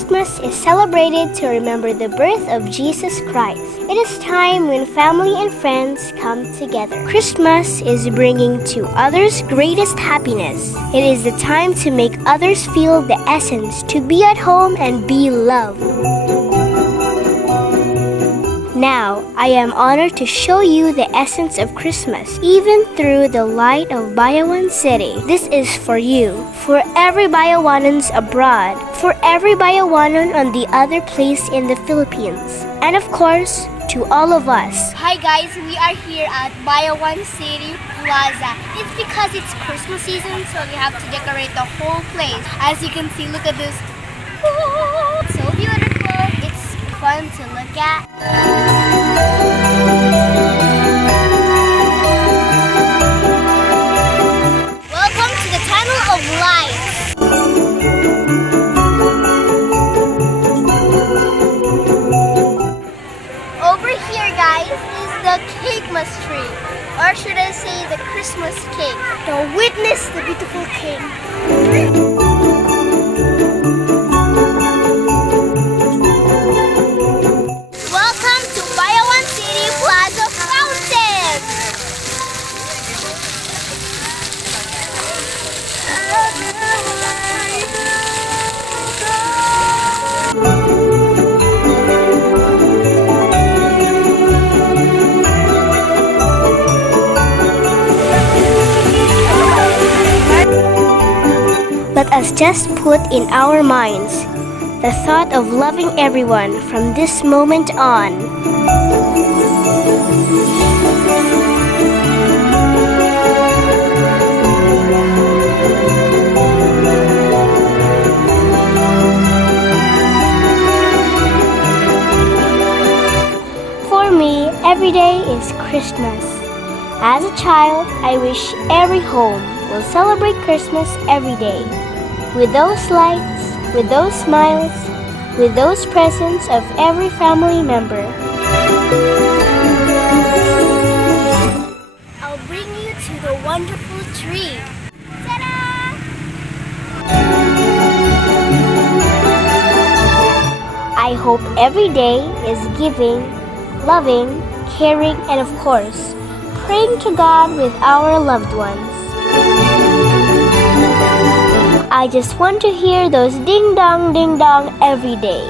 Christmas is celebrated to remember the birth of Jesus Christ. It is time when family and friends come together. Christmas is bringing to others greatest happiness. It is the time to make others feel the essence to be at home and be loved. Now, I am honored to show you the essence of Christmas, even through the light of Bayawan City. This is for you, for every Bayawanans abroad, for every Bayawanan on the other place in the Philippines, and of course, to all of us. Hi guys, we are here at Bayawan City Plaza. It's because it's Christmas season, so we have to decorate the whole place. As you can see, look at this. It's so beautiful. It's fun to look at. Welcome to the Tunnel of Lights. Over here, guys, is the Cakemas tree, or should I say the Christmas cake. To witness the beautiful king. Welcome to Bayawan City Plaza Fountain! Let us just put in our minds the thought of loving everyone from this moment on. For me, every day is Christmas. As a child, I wish every home will celebrate Christmas every day. With those lights, with those smiles, with those presents of every family member. I'll bring you to the wonderful tree. Ta-da! I hope every day is giving, loving, caring, and of course, praying to God with our loved ones. I just want to hear those ding dong every day.